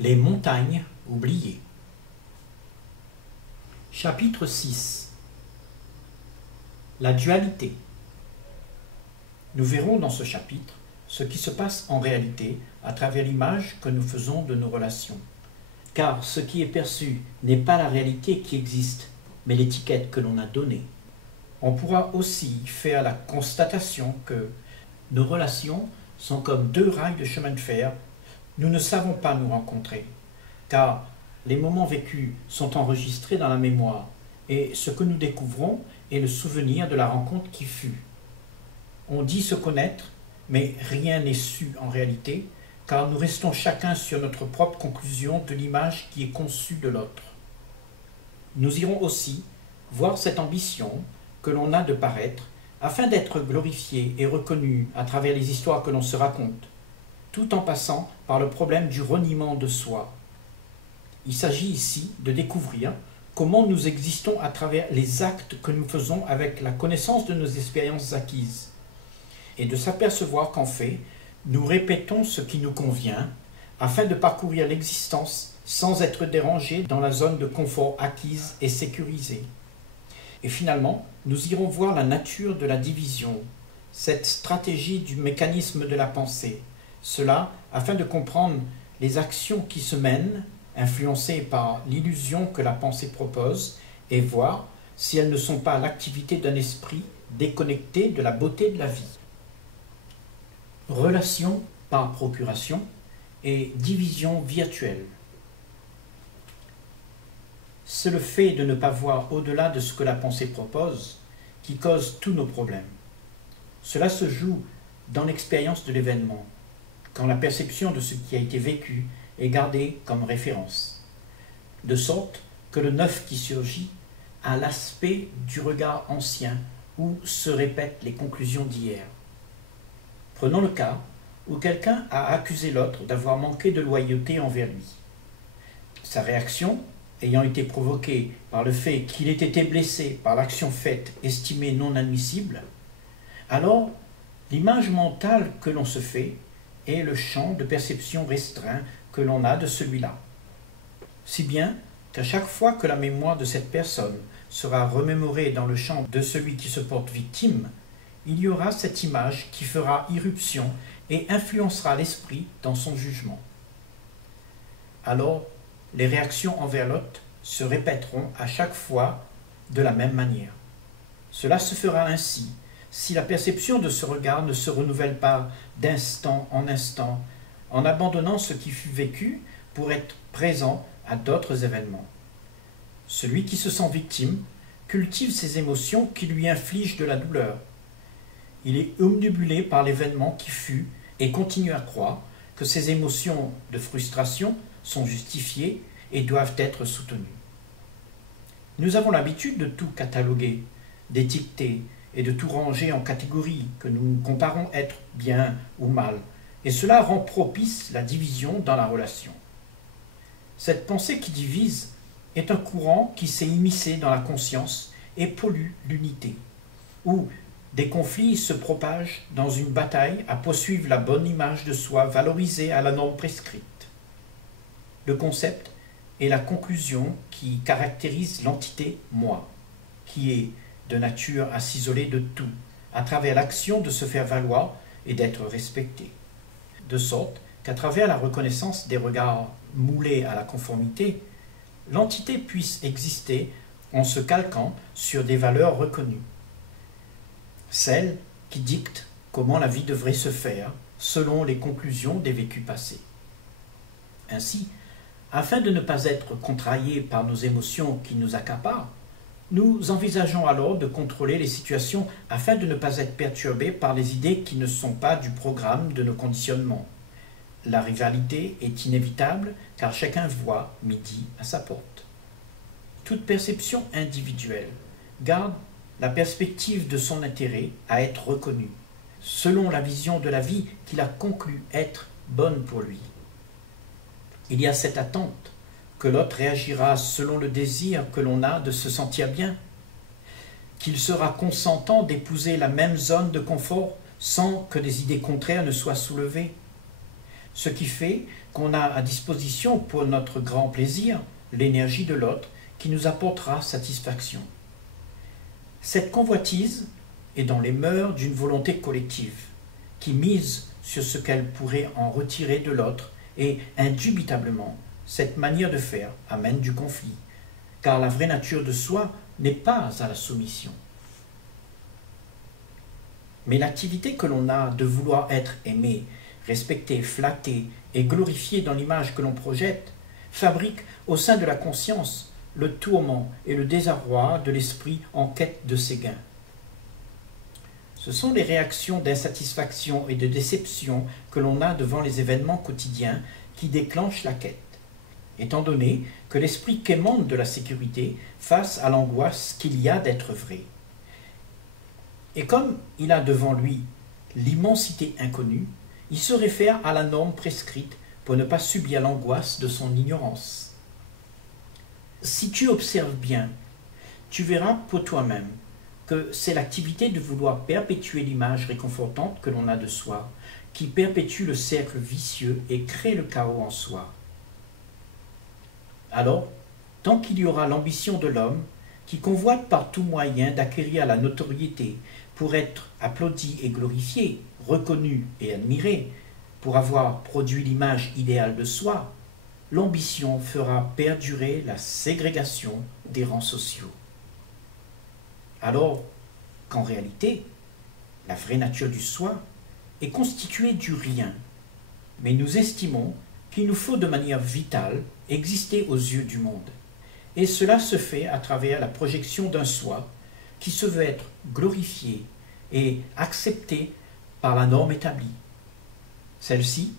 Les montagnes oubliées. Chapitre 6. La dualité. Nous verrons dans ce chapitre ce qui se passe en réalité à travers l'image que nous faisons de nos relations. Car ce qui est perçu n'est pas la réalité qui existe, mais l'étiquette que l'on a donnée. On pourra aussi faire la constatation que nos relations sont comme deux rails de chemin de fer. Nous ne savons pas nous rencontrer, car les moments vécus sont enregistrés dans la mémoire, et ce que nous découvrons est le souvenir de la rencontre qui fut. On dit se connaître, mais rien n'est su en réalité, car nous restons chacun sur notre propre conclusion de l'image qui est conçue de l'autre. Nous irons aussi voir cette ambition que l'on a de paraître, afin d'être glorifié et reconnu à travers les histoires que l'on se raconte, tout en passant par le problème du reniement de soi. Il s'agit ici de découvrir comment nous existons à travers les actes que nous faisons avec la connaissance de nos expériences acquises, et de s'apercevoir qu'en fait, nous répétons ce qui nous convient, afin de parcourir l'existence sans être dérangés dans la zone de confort acquise et sécurisée. Et finalement, nous irons voir la nature de la division, cette stratégie du mécanisme de la pensée, cela afin de comprendre les actions qui se mènent, influencées par l'illusion que la pensée propose, et voir si elles ne sont pas l'activité d'un esprit déconnecté de la beauté de la vie. Relation par procuration et division virtuelle. C'est le fait de ne pas voir au-delà de ce que la pensée propose qui cause tous nos problèmes. Cela se joue dans l'expérience de l'événement, quand la perception de ce qui a été vécu est gardée comme référence, de sorte que le neuf qui surgit a l'aspect du regard ancien où se répètent les conclusions d'hier. Prenons le cas où quelqu'un a accusé l'autre d'avoir manqué de loyauté envers lui. Sa réaction ayant été provoquée par le fait qu'il ait été blessé par l'action faite estimée non admissible, alors l'image mentale que l'on se fait est le champ de perception restreint que l'on a de celui-là. Si bien qu'à chaque fois que la mémoire de cette personne sera remémorée dans le champ de celui qui se porte victime, il y aura cette image qui fera irruption et influencera l'esprit dans son jugement. Alors, les réactions envers l'autre se répéteront à chaque fois de la même manière. Cela se fera ainsi si la perception de ce regard ne se renouvelle pas d'instant en instant, en abandonnant ce qui fut vécu pour être présent à d'autres événements. Celui qui se sent victime cultive ses émotions qui lui infligent de la douleur. Il est omnibulé par l'événement qui fut et continue à croire que ces émotions de frustration sont justifiées et doivent être soutenues. Nous avons l'habitude de tout cataloguer, d'étiqueter et de tout ranger en catégories que nous comparons être bien ou mal, et cela rend propice la division dans la relation. Cette pensée qui divise est un courant qui s'est immiscé dans la conscience et pollue l'unité, où des conflits se propagent dans une bataille à poursuivre la bonne image de soi valorisée à la norme prescrite. Le concept est la conclusion qui caractérise l'entité « moi », qui est de nature à s'isoler de tout, à travers l'action de se faire valoir et d'être respecté. De sorte qu'à travers la reconnaissance des regards moulés à la conformité, l'entité puisse exister en se calquant sur des valeurs reconnues. Celles qui dictent comment la vie devrait se faire selon les conclusions des vécus passés. Ainsi, afin de ne pas être contrariés par nos émotions qui nous accaparent, nous envisageons alors de contrôler les situations afin de ne pas être perturbés par les idées qui ne sont pas du programme de nos conditionnements. La rivalité est inévitable car chacun voit midi à sa porte. Toute perception individuelle garde la perspective de son intérêt à être reconnue, selon la vision de la vie qu'il a conclu être bonne pour lui. Il y a cette attente que l'autre réagira selon le désir que l'on a de se sentir bien, qu'il sera consentant d'épouser la même zone de confort sans que des idées contraires ne soient soulevées, ce qui fait qu'on a à disposition pour notre grand plaisir l'énergie de l'autre qui nous apportera satisfaction. Cette convoitise est dans les mœurs d'une volonté collective qui mise sur ce qu'elle pourrait en retirer de l'autre et indubitablement, cette manière de faire amène du conflit, car la vraie nature de soi n'est pas à la soumission. Mais l'activité que l'on a de vouloir être aimé, respecté, flatté et glorifié dans l'image que l'on projette, fabrique au sein de la conscience le tourment et le désarroi de l'esprit en quête de ses gains. Ce sont les réactions d'insatisfaction et de déception que l'on a devant les événements quotidiens qui déclenchent la quête, étant donné que l'esprit quémande de la sécurité face à l'angoisse qu'il y a d'être vrai. Et comme il a devant lui l'immensité inconnue, il se réfère à la norme prescrite pour ne pas subir l'angoisse de son ignorance. Si tu observes bien, tu verras pour toi-même que c'est l'activité de vouloir perpétuer l'image réconfortante que l'on a de soi qui perpétue le cercle vicieux et crée le chaos en soi. Alors, tant qu'il y aura l'ambition de l'homme qui convoite par tout moyen d'acquérir la notoriété pour être applaudi et glorifié, reconnu et admiré, pour avoir produit l'image idéale de soi, l'ambition fera perdurer la ségrégation des rangs sociaux. Alors qu'en réalité, la vraie nature du soi est constituée du rien, mais nous estimons qu'il nous faut de manière vitale exister aux yeux du monde. Et cela se fait à travers la projection d'un soi qui se veut être glorifié et accepté par la norme établie. Celle-ci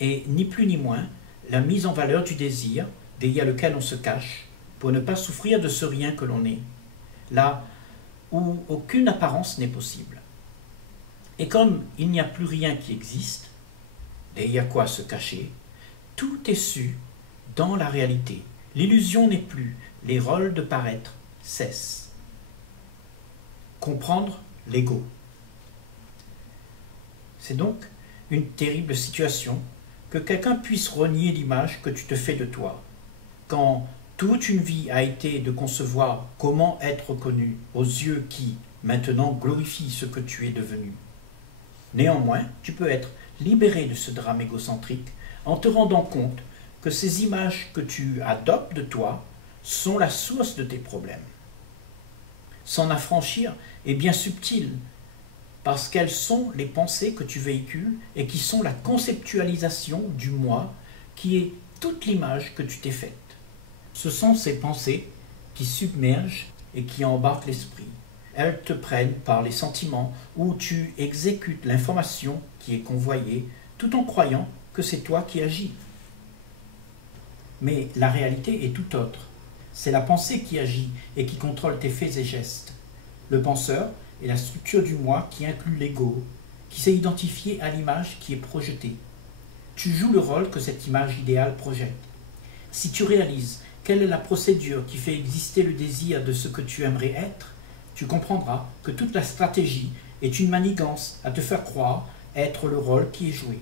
est ni plus ni moins la mise en valeur du désir derrière lequel on se cache pour ne pas souffrir de ce rien que l'on est, là où aucune apparence n'est possible. Et comme il n'y a plus rien qui existe, derrière quoi se cacher, tout est su dans la réalité. L'illusion n'est plus, les rôles de paraître cessent. Comprendre l'ego. C'est donc une terrible situation que quelqu'un puisse renier l'image que tu te fais de toi, quand toute une vie a été de concevoir comment être reconnu aux yeux qui, maintenant, glorifient ce que tu es devenu. Néanmoins, tu peux être libéré de ce drame égocentrique en te rendant compte que ces images que tu adoptes de toi sont la source de tes problèmes. S'en affranchir est bien subtil, parce qu'elles sont les pensées que tu véhicules et qui sont la conceptualisation du moi qui est toute l'image que tu t'es faite. Ce sont ces pensées qui submergent et qui embarquent l'esprit. Elles te prennent par les sentiments où tu exécutes l'information qui est convoyée tout en croyant que c'est toi qui agis. Mais la réalité est tout autre. C'est la pensée qui agit et qui contrôle tes faits et gestes. Le penseur est la structure du moi qui inclut l'ego, qui s'est identifié à l'image qui est projetée. Tu joues le rôle que cette image idéale projette. Si tu réalises quelle est la procédure qui fait exister le désir de ce que tu aimerais être, tu comprendras que toute la stratégie est une manigance à te faire croire être le rôle qui est joué.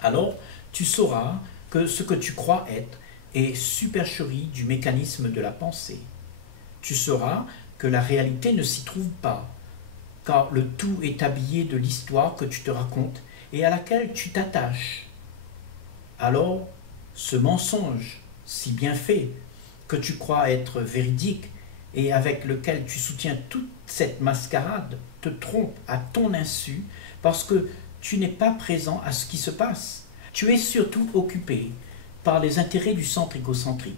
Alors, tu sauras que ce que tu crois être est supercherie du mécanisme de la pensée. Tu sauras que la réalité ne s'y trouve pas, car le tout est habillé de l'histoire que tu te racontes et à laquelle tu t'attaches. Alors, ce mensonge, si bien fait, que tu crois être véridique et avec lequel tu soutiens toute cette mascarade, te trompe à ton insu parce que tu n'es pas présent à ce qui se passe. Tu es surtout occupé par les intérêts du centre égocentrique,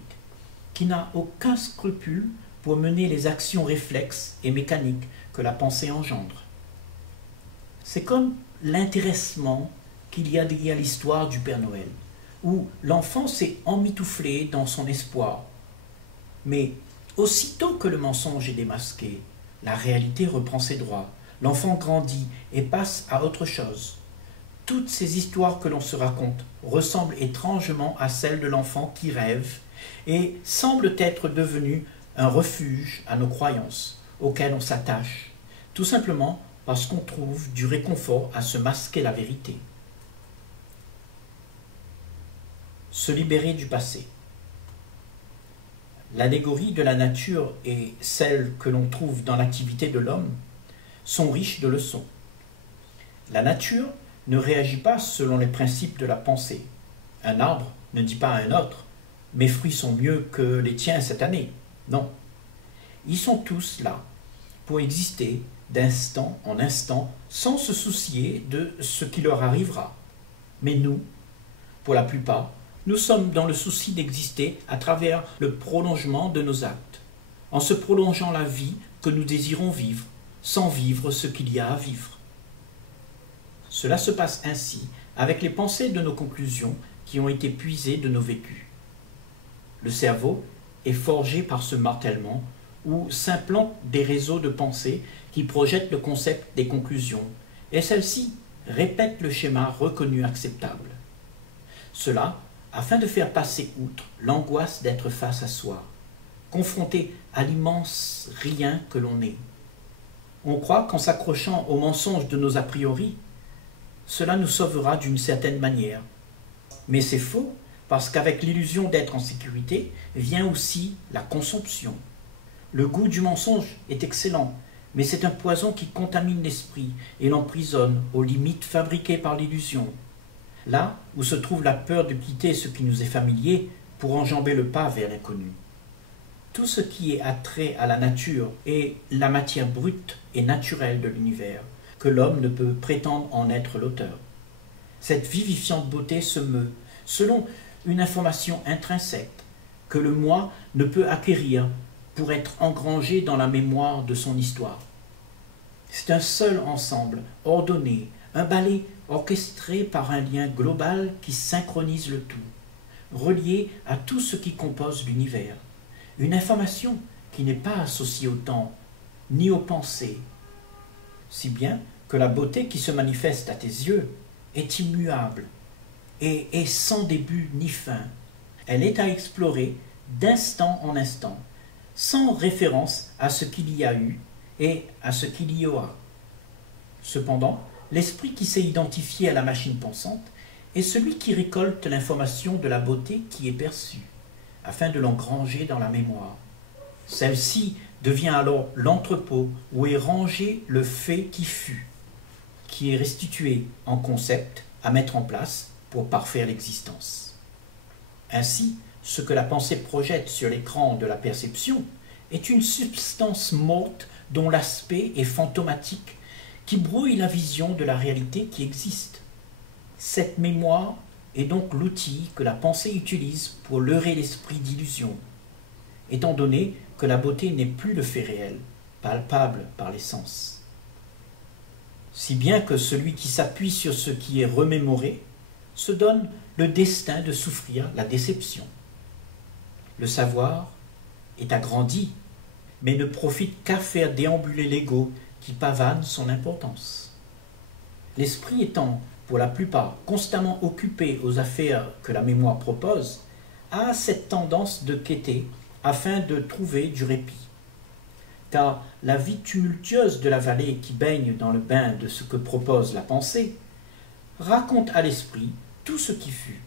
qui n'a aucun scrupule pour mener les actions réflexes et mécaniques que la pensée engendre. C'est comme l'intéressement qu'il y a derrière l'histoire du Père Noël, où l'enfant s'est emmitouflé dans son espoir. Mais aussitôt que le mensonge est démasqué, la réalité reprend ses droits. L'enfant grandit et passe à autre chose. Toutes ces histoires que l'on se raconte ressemblent étrangement à celles de l'enfant qui rêve et semblent être devenues un refuge à nos croyances, auxquelles on s'attache, tout simplement parce qu'on trouve du réconfort à se masquer la vérité. se libérer du passé. L'allégorie de la nature et celle que l'on trouve dans l'activité de l'homme sont riches de leçons. La nature ne réagit pas selon les principes de la pensée. Un arbre ne dit pas à un autre « mes fruits sont mieux que les tiens cette année ». Non. Ils sont tous là pour exister d'instant en instant sans se soucier de ce qui leur arrivera. Mais nous, pour la plupart, nous sommes dans le souci d'exister à travers le prolongement de nos actes, en se prolongeant la vie que nous désirons vivre, sans vivre ce qu'il y a à vivre. Cela se passe ainsi avec les pensées de nos conclusions qui ont été puisées de nos vécus. Le cerveau est forgé par ce martèlement où s'implantent des réseaux de pensées qui projettent le concept des conclusions, et celles-ci répètent le schéma reconnu acceptable. Cela afin de faire passer outre l'angoisse d'être face à soi, confronté à l'immense rien que l'on est. On croit qu'en s'accrochant aux mensonges de nos a priori, cela nous sauvera d'une certaine manière. Mais c'est faux, parce qu'avec l'illusion d'être en sécurité vient aussi la consomption. Le goût du mensonge est excellent, mais c'est un poison qui contamine l'esprit et l'emprisonne aux limites fabriquées par l'illusion. Là où se trouve la peur de quitter ce qui nous est familier pour enjamber le pas vers l'inconnu. Tout ce qui est attrait à la nature est la matière brute et naturelle de l'univers, que l'homme ne peut prétendre en être l'auteur. Cette vivifiante beauté se meut selon une information intrinsèque que le moi ne peut acquérir pour être engrangé dans la mémoire de son histoire. C'est un seul ensemble, ordonné, un ballet orchestré par un lien global qui synchronise le tout, relié à tout ce qui compose l'univers. Une information qui n'est pas associée au temps, ni aux pensées, si bien que la beauté qui se manifeste à tes yeux est immuable et est sans début ni fin. Elle est à explorer d'instant en instant, sans référence à ce qu'il y a eu et à ce qu'il y aura. Cependant, l'esprit qui s'est identifié à la machine pensante est celui qui récolte l'information de la beauté qui est perçue, afin de l'engranger dans la mémoire. Celle-ci devient alors l'entrepôt où est rangé le fait qui fut, qui est restitué en concept à mettre en place pour parfaire l'existence. Ainsi, ce que la pensée projette sur l'écran de la perception est une substance morte dont l'aspect est fantomatique, qui brouille la vision de la réalité qui existe. Cette mémoire est donc l'outil que la pensée utilise pour leurrer l'esprit d'illusion, étant donné que la beauté n'est plus le fait réel, palpable par les sens. Si bien que celui qui s'appuie sur ce qui est remémoré se donne le destin de souffrir la déception. Le savoir est agrandi, mais ne profite qu'à faire déambuler l'ego qui pavane son importance. L'esprit étant, pour la plupart, constamment occupé aux affaires que la mémoire propose, a cette tendance de quêter afin de trouver du répit. Car la vie tumultueuse de la vallée qui baigne dans le bain de ce que propose la pensée raconte à l'esprit tout ce qui fut.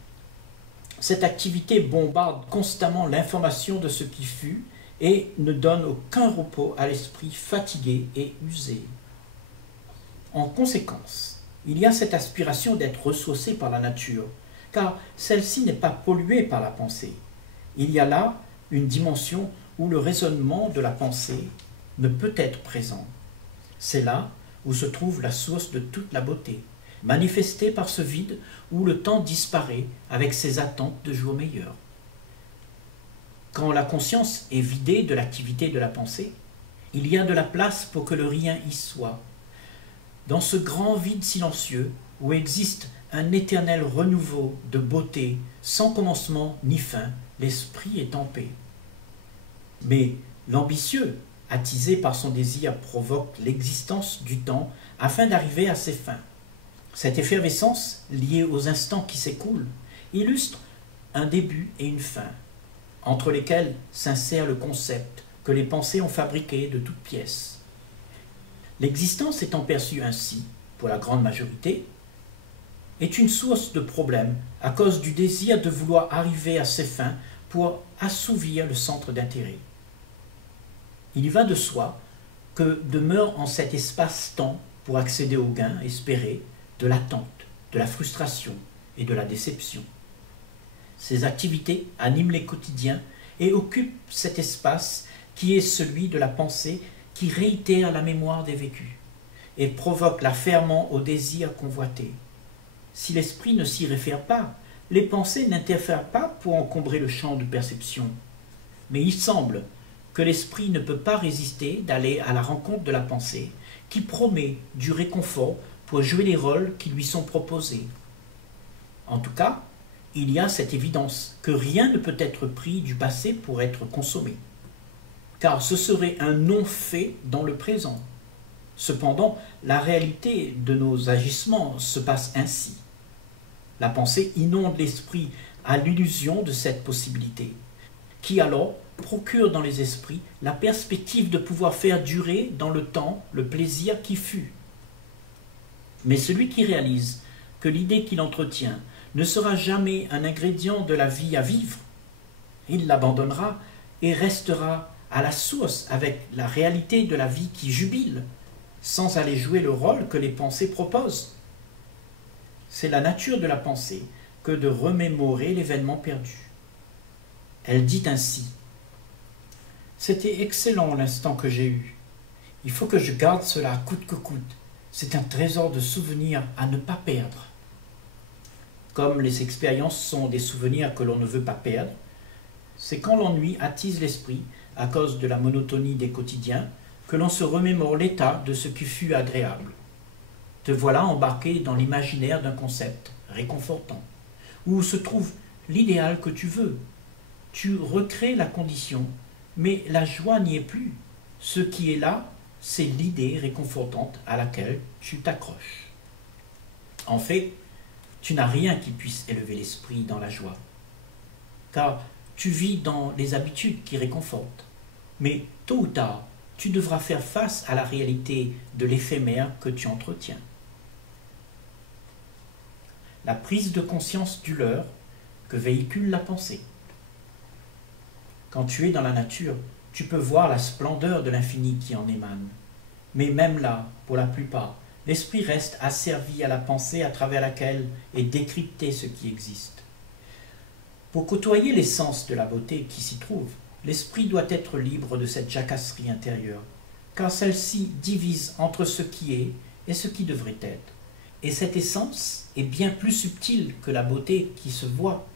Cette activité bombarde constamment l'information de ce qui fut et ne donne aucun repos à l'esprit fatigué et usé. En conséquence, il y a cette aspiration d'être ressourcé par la nature, car celle-ci n'est pas polluée par la pensée. Il y a là une dimension où le raisonnement de la pensée ne peut être présent. C'est là où se trouve la source de toute la beauté, manifestée par ce vide où le temps disparaît avec ses attentes de jours meilleurs. Quand la conscience est vidée de l'activité de la pensée, il y a de la place pour que le rien y soit. Dans ce grand vide silencieux où existe un éternel renouveau de beauté sans commencement ni fin, l'esprit est en paix. Mais l'ambitieux, attisé par son désir, provoque l'existence du temps afin d'arriver à ses fins. Cette effervescence, liée aux instants qui s'écoulent, illustre un début et une fin, entre lesquels s'insère le concept que les pensées ont fabriqué de toutes pièces. L'existence étant perçue ainsi, pour la grande majorité, est une source de problèmes à cause du désir de vouloir arriver à ses fins pour assouvir le centre d'intérêt. Il y va de soi que demeure en cet espace-temps pour accéder au gain espéré de l'attente, de la frustration et de la déception. Ces activités animent les quotidiens et occupent cet espace qui est celui de la pensée qui réitère la mémoire des vécus et provoque l'affairement au désir convoité. Si l'esprit ne s'y réfère pas, les pensées n'interfèrent pas pour encombrer le champ de perception. Mais il semble que l'esprit ne peut pas résister d'aller à la rencontre de la pensée qui promet du réconfort pour jouer les rôles qui lui sont proposés. En tout cas, il y a cette évidence que rien ne peut être pris du passé pour être consommé, car ce serait un non-fait dans le présent. Cependant, la réalité de nos agissements se passe ainsi. La pensée inonde l'esprit à l'illusion de cette possibilité, qui alors procure dans les esprits la perspective de pouvoir faire durer dans le temps le plaisir qui fut. Mais celui qui réalise que l'idée qu'il entretient ne sera jamais un ingrédient de la vie à vivre, il l'abandonnera et restera à la source avec la réalité de la vie qui jubile, sans aller jouer le rôle que les pensées proposent. C'est la nature de la pensée que de remémorer l'événement perdu. Elle dit ainsi: « C'était excellent l'instant que j'ai eu. Il faut que je garde cela coûte que coûte. C'est un trésor de souvenirs à ne pas perdre. » Comme les expériences sont des souvenirs que l'on ne veut pas perdre, c'est quand l'ennui attise l'esprit à cause de la monotonie des quotidiens que l'on se remémore l'état de ce qui fut agréable. Te voilà embarqué dans l'imaginaire d'un concept réconfortant, où se trouve l'idéal que tu veux. Tu recrées la condition, mais la joie n'y est plus. Ce qui est là, c'est l'idée réconfortante à laquelle tu t'accroches. En fait, tu n'as rien qui puisse élever l'esprit dans la joie, car tu vis dans les habitudes qui réconfortent. Mais tôt ou tard, tu devras faire face à la réalité de l'éphémère que tu entretiens. La prise de conscience du leurre que véhicule la pensée. Quand tu es dans la nature, tu peux voir la splendeur de l'infini qui en émane. Mais même là, pour la plupart, l'esprit reste asservi à la pensée à travers laquelle est décrypté ce qui existe. Pour côtoyer l'essence de la beauté qui s'y trouve, l'esprit doit être libre de cette jacasserie intérieure, car celle-ci divise entre ce qui est et ce qui devrait être. Et cette essence est bien plus subtile que la beauté qui se voit,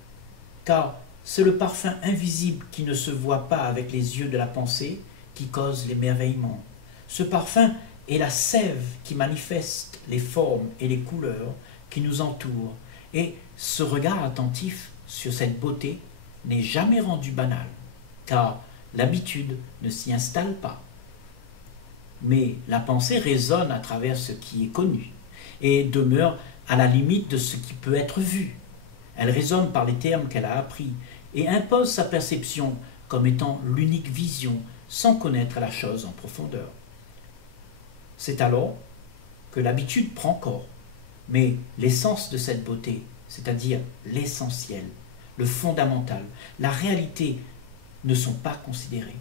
car c'est le parfum invisible qui ne se voit pas avec les yeux de la pensée qui cause l'émerveillement. Ce parfum est la sève qui manifeste les formes et les couleurs qui nous entourent, et ce regard attentif sur cette beauté n'est jamais rendu banal, car l'habitude ne s'y installe pas. Mais la pensée résonne à travers ce qui est connu, et demeure à la limite de ce qui peut être vu. Elle résonne par les termes qu'elle a appris, et impose sa perception comme étant l'unique vision, sans connaître la chose en profondeur. C'est alors que l'habitude prend corps, mais l'essence de cette beauté, c'est-à-dire l'essentiel, le fondamental, la réalité, ne sont pas considérés.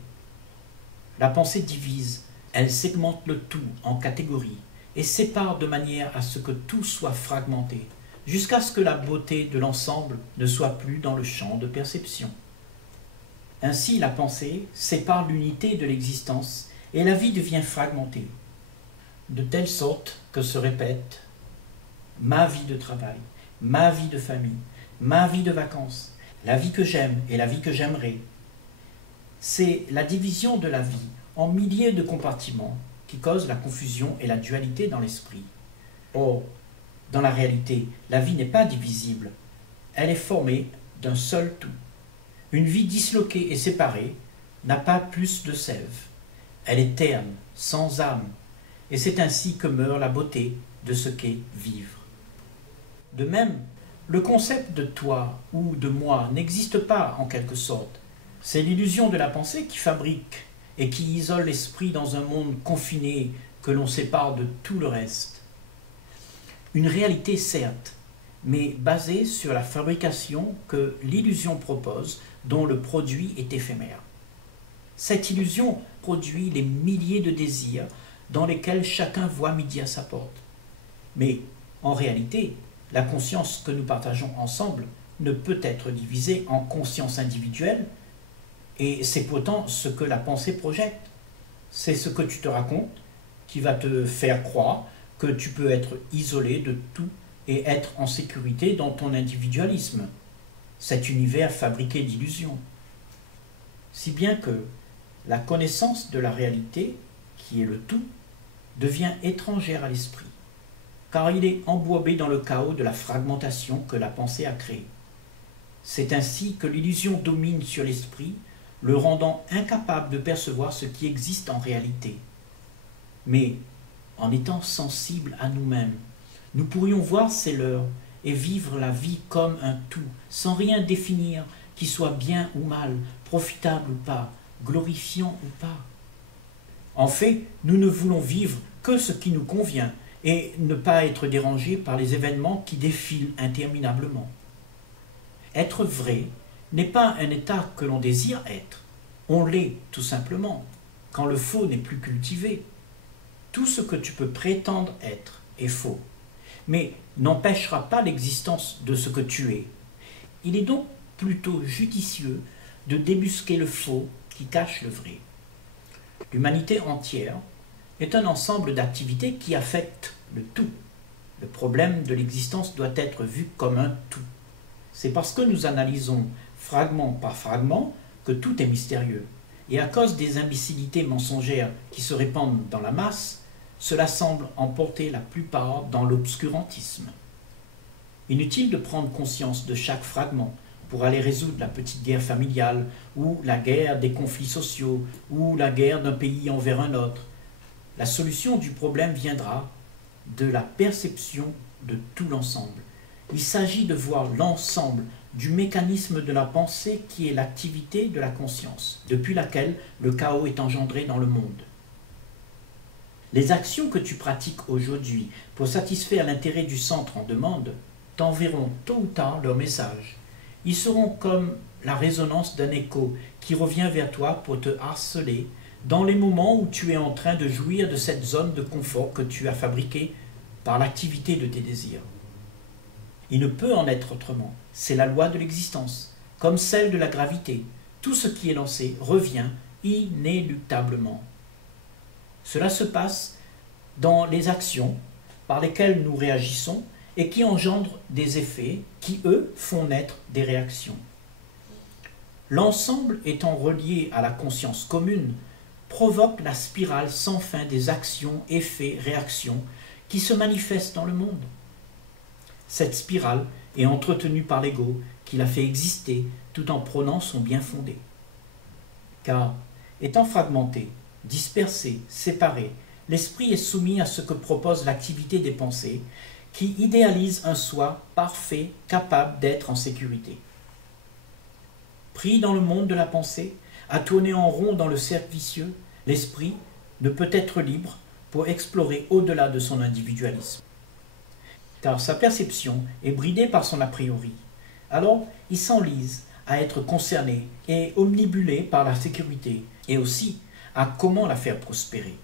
La pensée divise, elle segmente le tout en catégories et sépare de manière à ce que tout soit fragmenté, jusqu'à ce que la beauté de l'ensemble ne soit plus dans le champ de perception. Ainsi, la pensée sépare l'unité de l'existence et la vie devient fragmentée, de telle sorte que se répète ma vie de travail, ma vie de famille, ma vie de vacances, la vie que j'aime et la vie que j'aimerais. C'est la division de la vie en milliers de compartiments qui cause la confusion et la dualité dans l'esprit. Or, dans la réalité, la vie n'est pas divisible, elle est formée d'un seul tout. Une vie disloquée et séparée n'a pas plus de sève, elle est terne, sans âme, et c'est ainsi que meurt la beauté de ce qu'est vivre. De même, le concept de toi ou de moi n'existe pas en quelque sorte. C'est l'illusion de la pensée qui fabrique et qui isole l'esprit dans un monde confiné que l'on sépare de tout le reste. Une réalité certes, mais basée sur la fabrication que l'illusion propose, dont le produit est éphémère. Cette illusion produit les milliers de désirs dans lesquels chacun voit midi à sa porte. Mais en réalité, la conscience que nous partageons ensemble ne peut être divisée en conscience individuelle, et c'est pourtant ce que la pensée projette. C'est ce que tu te racontes qui va te faire croire que tu peux être isolé de tout et être en sécurité dans ton individualisme, cet univers fabriqué d'illusions. Si bien que la connaissance de la réalité, qui est le tout, devient étrangère à l'esprit, car il est embourbé dans le chaos de la fragmentation que la pensée a créée. C'est ainsi que l'illusion domine sur l'esprit, le rendant incapable de percevoir ce qui existe en réalité. Mais en étant sensible à nous-mêmes, nous pourrions voir ces leurres et vivre la vie comme un tout, sans rien définir qui soit bien ou mal, profitable ou pas, glorifiant ou pas. En fait, nous ne voulons vivre que ce qui nous convient et ne pas être dérangés par les événements qui défilent interminablement. Être vrai n'est pas un état que l'on désire être. On l'est tout simplement, quand le faux n'est plus cultivé. Tout ce que tu peux prétendre être est faux, mais n'empêchera pas l'existence de ce que tu es. Il est donc plutôt judicieux de débusquer le faux qui cache le vrai. L'humanité entière est un ensemble d'activités qui affectent le tout. Le problème de l'existence doit être vu comme un tout. C'est parce que nous analysons fragment par fragment que tout est mystérieux. Et à cause des imbécilités mensongères qui se répandent dans la masse, cela semble emporter la plupart dans l'obscurantisme. Inutile de prendre conscience de chaque fragment pour aller résoudre la petite guerre familiale, ou la guerre des conflits sociaux, ou la guerre d'un pays envers un autre. La solution du problème viendra de la perception de tout l'ensemble. Il s'agit de voir l'ensemble du mécanisme de la pensée qui est l'activité de la conscience, depuis laquelle le chaos est engendré dans le monde. Les actions que tu pratiques aujourd'hui pour satisfaire l'intérêt du centre en demande t'enverront tôt ou tard leur message. Ils seront comme la résonance d'un écho qui revient vers toi pour te harceler dans les moments où tu es en train de jouir de cette zone de confort que tu as fabriquée par l'activité de tes désirs. Il ne peut en être autrement. C'est la loi de l'existence, comme celle de la gravité. Tout ce qui est lancé revient inéluctablement. Cela se passe dans les actions par lesquelles nous réagissons et qui engendrent des effets qui, eux, font naître des réactions. L'ensemble étant relié à la conscience commune, provoque la spirale sans fin des actions, effets, réactions qui se manifestent dans le monde. Cette spirale est entretenue par l'ego qui la fait exister tout en prônant son bien fondé. Car, étant fragmenté, dispersé, séparé, l'esprit est soumis à ce que propose l'activité des pensées qui idéalise un soi parfait, capable d'être en sécurité. Pris dans le monde de la pensée, à tourner en rond dans le cercle vicieux, l'esprit ne peut être libre pour explorer au-delà de son individualisme. Car sa perception est bridée par son a priori. Alors, il s'enlise à être concerné et omnibulé par la sécurité et aussi à comment la faire prospérer.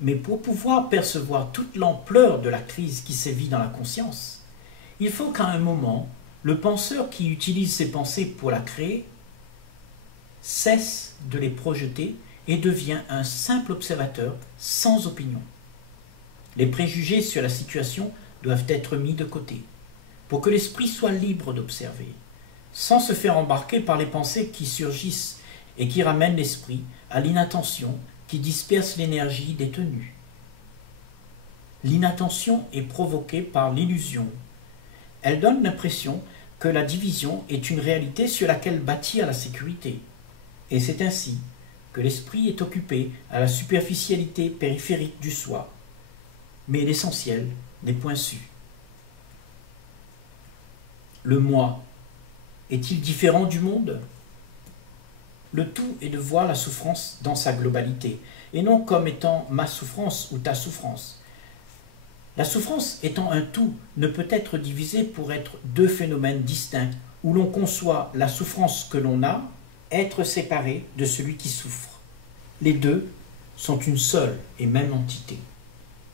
Mais pour pouvoir percevoir toute l'ampleur de la crise qui sévit dans la conscience, il faut qu'à un moment, le penseur qui utilise ses pensées pour la créer cesse de les projeter et devient un simple observateur sans opinion. Les préjugés sur la situation doivent être mis de côté pour que l'esprit soit libre d'observer, sans se faire embarquer par les pensées qui surgissent et qui ramènent l'esprit à l'inattention qui disperse l'énergie détenue. L'inattention est provoquée par l'illusion. Elle donne l'impression que la division est une réalité sur laquelle bâtir la sécurité. Et c'est ainsi que l'esprit est occupé à la superficialité périphérique du soi. Mais l'essentiel n'est point su. Le moi est-il différent du monde ? Le tout est de voir la souffrance dans sa globalité, et non comme étant ma souffrance ou ta souffrance. La souffrance étant un tout ne peut être divisée pour être deux phénomènes distincts où l'on conçoit la souffrance que l'on a être séparée de celui qui souffre. Les deux sont une seule et même entité.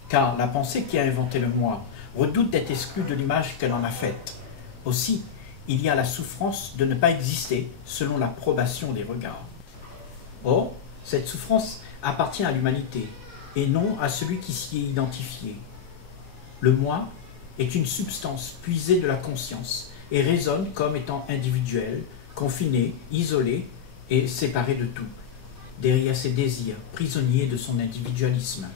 Car la pensée qui a inventé le moi redoute d'être exclue de l'image qu'elle en a faite. Aussi, il y a la souffrance de ne pas exister selon l'approbation des regards. Or, cette souffrance appartient à l'humanité et non à celui qui s'y est identifié. Le moi est une substance puisée de la conscience et résonne comme étant individuel, confiné, isolé et séparé de tout, derrière ses désirs, prisonnier de son individualisme.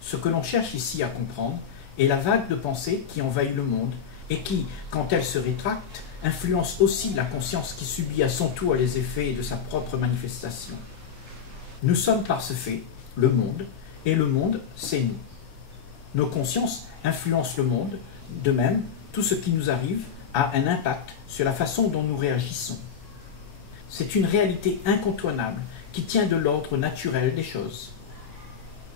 Ce que l'on cherche ici à comprendre est la vague de pensée qui envahit le monde et qui, quand elle se rétracte, influence aussi la conscience qui subit à son tour les effets de sa propre manifestation. Nous sommes par ce fait le monde, et le monde, c'est nous. Nos consciences influencent le monde, de même, tout ce qui nous arrive a un impact sur la façon dont nous réagissons. C'est une réalité incontournable qui tient de l'ordre naturel des choses.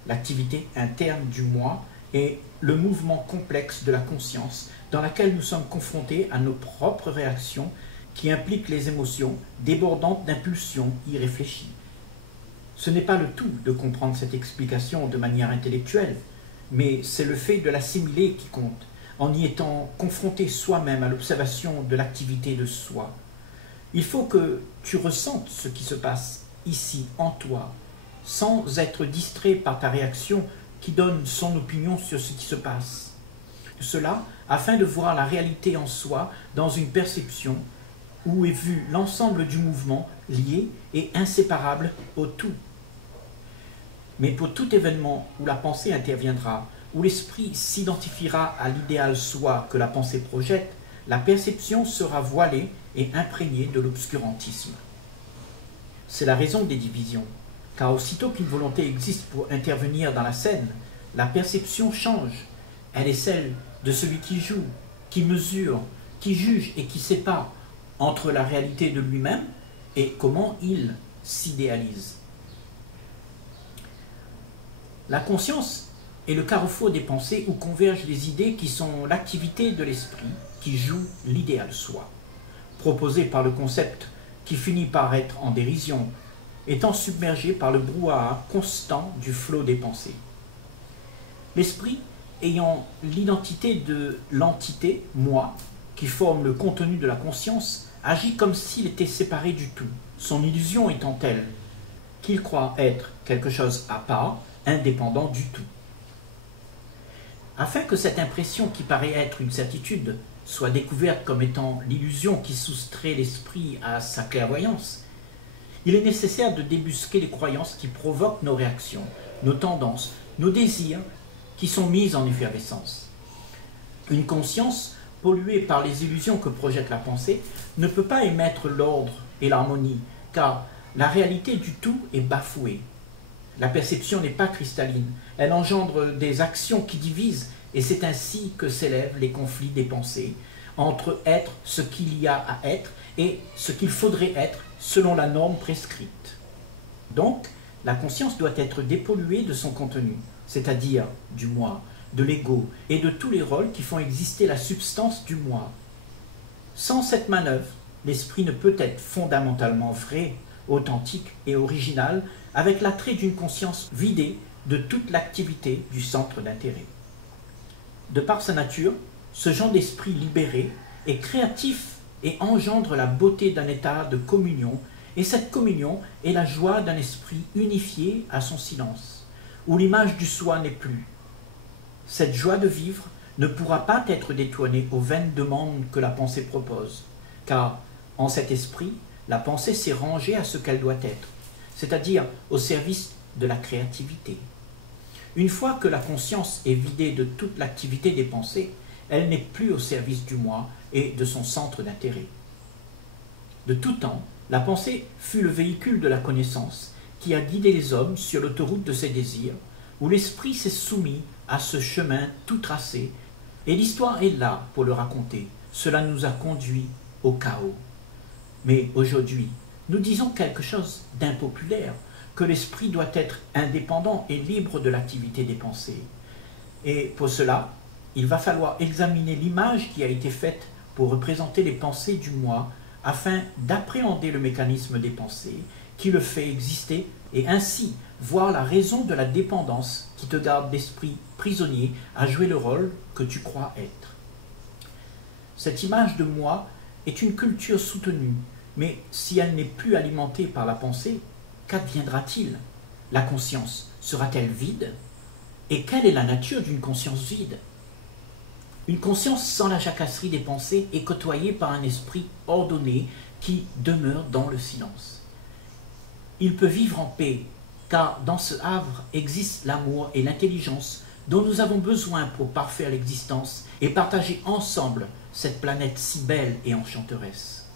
L'activité interne du moi est le mouvement complexe de la conscience dans laquelle nous sommes confrontés à nos propres réactions qui impliquent les émotions débordantes d'impulsions irréfléchies. Ce n'est pas le tout de comprendre cette explication de manière intellectuelle, mais c'est le fait de l'assimiler qui compte, en y étant confronté soi-même à l'observation de l'activité de soi. Il faut que tu ressentes ce qui se passe ici en toi, sans être distrait par ta réaction qui donne son opinion sur ce qui se passe. Cela afin de voir la réalité en soi dans une perception où est vu l'ensemble du mouvement lié et inséparable au tout. Mais pour tout événement où la pensée interviendra, où l'esprit s'identifiera à l'idéal soi que la pensée projette, la perception sera voilée et imprégnée de l'obscurantisme. C'est la raison des divisions, car aussitôt qu'une volonté existe pour intervenir dans la scène, la perception change. Elle est celle de celui qui joue, qui mesure, qui juge et qui sépare entre la réalité de lui-même et comment il s'idéalise. La conscience est le carrefour des pensées où convergent les idées qui sont l'activité de l'esprit qui joue l'idéal soi, proposé par le concept qui finit par être en dérision, étant submergé par le brouhaha constant du flot des pensées. L'esprit, ayant l'identité de l'entité, moi, qui forme le contenu de la conscience, agit comme s'il était séparé du tout, son illusion étant telle qu'il croit être quelque chose à part, indépendant du tout. Afin que cette impression qui paraît être une certitude soit découverte comme étant l'illusion qui soustrait l'esprit à sa clairvoyance, il est nécessaire de débusquer les croyances qui provoquent nos réactions, nos tendances, nos désirs qui sont mis en effervescence. Une conscience polluée par les illusions que projette la pensée ne peut pas émettre l'ordre et l'harmonie, car la réalité du tout est bafouée. La perception n'est pas cristalline, elle engendre des actions qui divisent, et c'est ainsi que s'élèvent les conflits des pensées, entre être ce qu'il y a à être et ce qu'il faudrait être selon la norme prescrite. Donc, la conscience doit être dépolluée de son contenu, c'est-à-dire du moi, de l'ego et de tous les rôles qui font exister la substance du moi. Sans cette manœuvre, l'esprit ne peut être fondamentalement vrai, authentique et original avec l'attrait d'une conscience vidée de toute l'activité du centre d'intérêt. De par sa nature, ce genre d'esprit libéré est créatif et engendre la beauté d'un état de communion, et cette communion est la joie d'un esprit unifié à son silence, où l'image du soi n'est plus. Cette joie de vivre ne pourra pas être détournée aux vaines demandes que la pensée propose, car en cet esprit, la pensée s'est rangée à ce qu'elle doit être, c'est-à-dire au service de la créativité. Une fois que la conscience est vidée de toute l'activité des pensées, elle n'est plus au service du moi et de son centre d'intérêt. De tout temps, la pensée fut le véhicule de la connaissance qui a guidé les hommes sur l'autoroute de ses désirs, où l'esprit s'est soumis à ce chemin tout tracé, et l'histoire est là pour le raconter. Cela nous a conduits au chaos. Mais aujourd'hui, nous disons quelque chose d'impopulaire, que l'esprit doit être indépendant et libre de l'activité des pensées. Et pour cela, il va falloir examiner l'image qui a été faite pour représenter les pensées du moi afin d'appréhender le mécanisme des pensées qui le fait exister et ainsi voir la raison de la dépendance qui te garde l'esprit prisonnier à jouer le rôle que tu crois être. Cette image de moi est une culture soutenue, mais si elle n'est plus alimentée par la pensée, qu'adviendra-t-il? La conscience sera-t-elle vide? Et quelle est la nature d'une conscience vide? Une conscience sans la jacasserie des pensées est côtoyée par un esprit ordonné qui demeure dans le silence. Il peut vivre en paix, car dans ce havre existe l'amour et l'intelligence dont nous avons besoin pour parfaire l'existence et partager ensemble cette planète si belle et enchanteresse.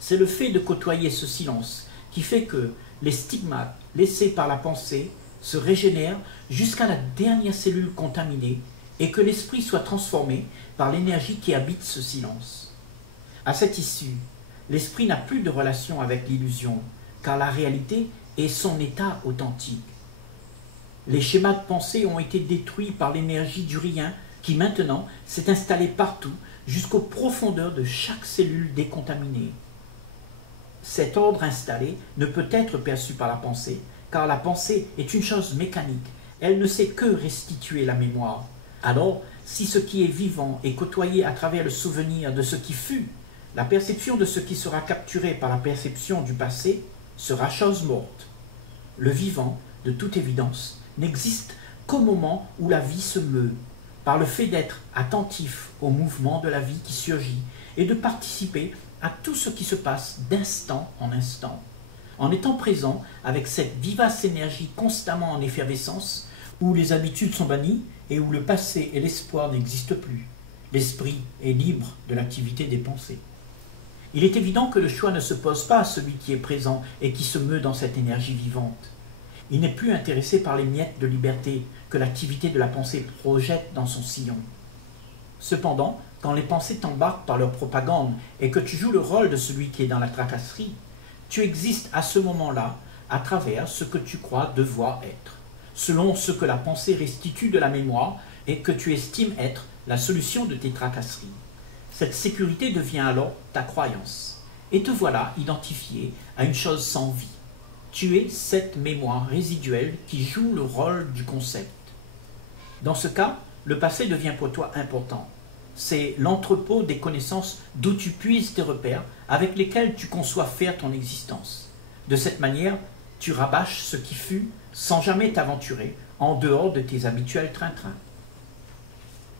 C'est le fait de côtoyer ce silence qui fait que les stigmates laissés par la pensée se régénèrent jusqu'à la dernière cellule contaminée et que l'esprit soit transformé par l'énergie qui habite ce silence. À cette issue, l'esprit n'a plus de relation avec l'illusion, car la réalité est son état authentique. Les schémas de pensée ont été détruits par l'énergie du rien qui maintenant s'est installée partout jusqu'aux profondeurs de chaque cellule décontaminée. Cet ordre installé ne peut être perçu par la pensée, car la pensée est une chose mécanique, elle ne sait que restituer la mémoire. Alors, si ce qui est vivant est côtoyé à travers le souvenir de ce qui fut, la perception de ce qui sera capturé par la perception du passé sera chose morte. Le vivant, de toute évidence, n'existe qu'au moment où la vie se meut, par le fait d'être attentif au mouvement de la vie qui surgit et de participer à tout ce qui se passe d'instant en instant. En étant présent avec cette vivace énergie constamment en effervescence, où les habitudes sont bannies et où le passé et l'espoir n'existent plus. L'esprit est libre de l'activité des pensées. Il est évident que le choix ne se pose pas à celui qui est présent et qui se meut dans cette énergie vivante. Il n'est plus intéressé par les miettes de liberté que l'activité de la pensée projette dans son sillon. Cependant, quand les pensées t'embarquent par leur propagande et que tu joues le rôle de celui qui est dans la tracasserie, tu existes à ce moment-là à travers ce que tu crois devoir être, selon ce que la pensée restitue de la mémoire et que tu estimes être la solution de tes tracasseries. Cette sécurité devient alors ta croyance, et te voilà identifié à une chose sans vie. Tu es cette mémoire résiduelle qui joue le rôle du concept. Dans ce cas, le passé devient pour toi important. C'est l'entrepôt des connaissances d'où tu puises tes repères avec lesquels tu conçois faire ton existence. De cette manière, tu rabâches ce qui fut sans jamais t'aventurer en dehors de tes habituels train-train.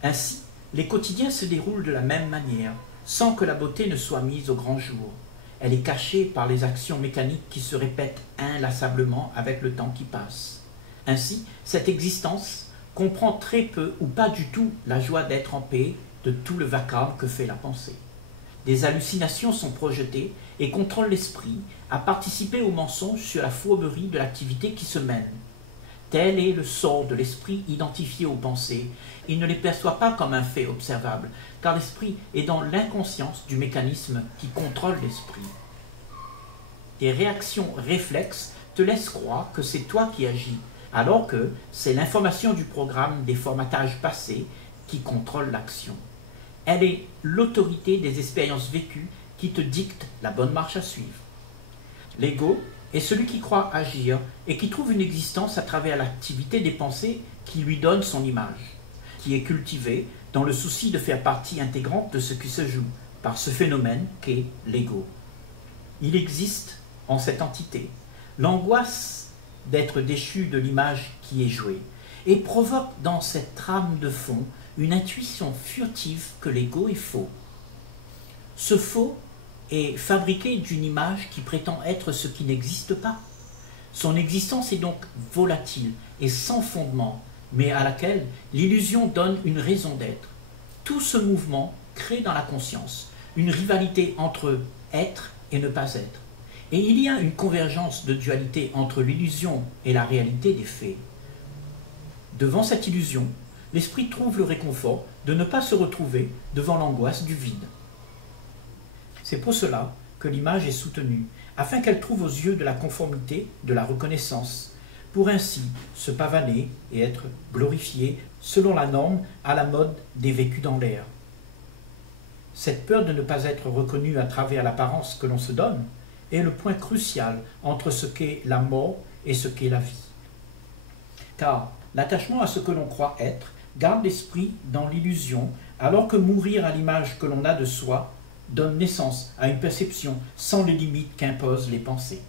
Ainsi, les quotidiens se déroulent de la même manière, sans que la beauté ne soit mise au grand jour. Elle est cachée par les actions mécaniques qui se répètent inlassablement avec le temps qui passe. Ainsi, cette existence comprend très peu ou pas du tout la joie d'être en paix de tout le vacarme que fait la pensée. Des hallucinations sont projetées et contrôlent l'esprit à participer au mensonge sur la fourberie de l'activité qui se mène. Tel est le sort de l'esprit identifié aux pensées. Il ne les perçoit pas comme un fait observable, car l'esprit est dans l'inconscience du mécanisme qui contrôle l'esprit. Tes réactions réflexes te laissent croire que c'est toi qui agis, alors que c'est l'information du programme des formatages passés qui contrôle l'action. Elle est l'autorité des expériences vécues qui te dicte la bonne marche à suivre. L'ego est celui qui croit agir et qui trouve une existence à travers l'activité des pensées qui lui donne son image, qui est cultivée dans le souci de faire partie intégrante de ce qui se joue par ce phénomène qu'est l'ego. Il existe en cette entité l'angoisse d'être déchu de l'image qui est jouée et provoque dans cette trame de fond une intuition furtive que l'ego est faux. Ce faux est fabriqué d'une image qui prétend être ce qui n'existe pas. Son existence est donc volatile et sans fondement, mais à laquelle l'illusion donne une raison d'être. Tout ce mouvement crée dans la conscience une rivalité entre être et ne pas être. Et il y a une convergence de dualité entre l'illusion et la réalité des faits. Devant cette illusion, l'esprit trouve le réconfort de ne pas se retrouver devant l'angoisse du vide. C'est pour cela que l'image est soutenue, afin qu'elle trouve aux yeux de la conformité, de la reconnaissance, pour ainsi se pavaner et être glorifié selon la norme à la mode des vécus dans l'air. Cette peur de ne pas être reconnu à travers l'apparence que l'on se donne est le point crucial entre ce qu'est la mort et ce qu'est la vie. Car l'attachement à ce que l'on croit être garde l'esprit dans l'illusion, alors que mourir à l'image que l'on a de soi donne naissance à une perception sans les limites qu'imposent les pensées.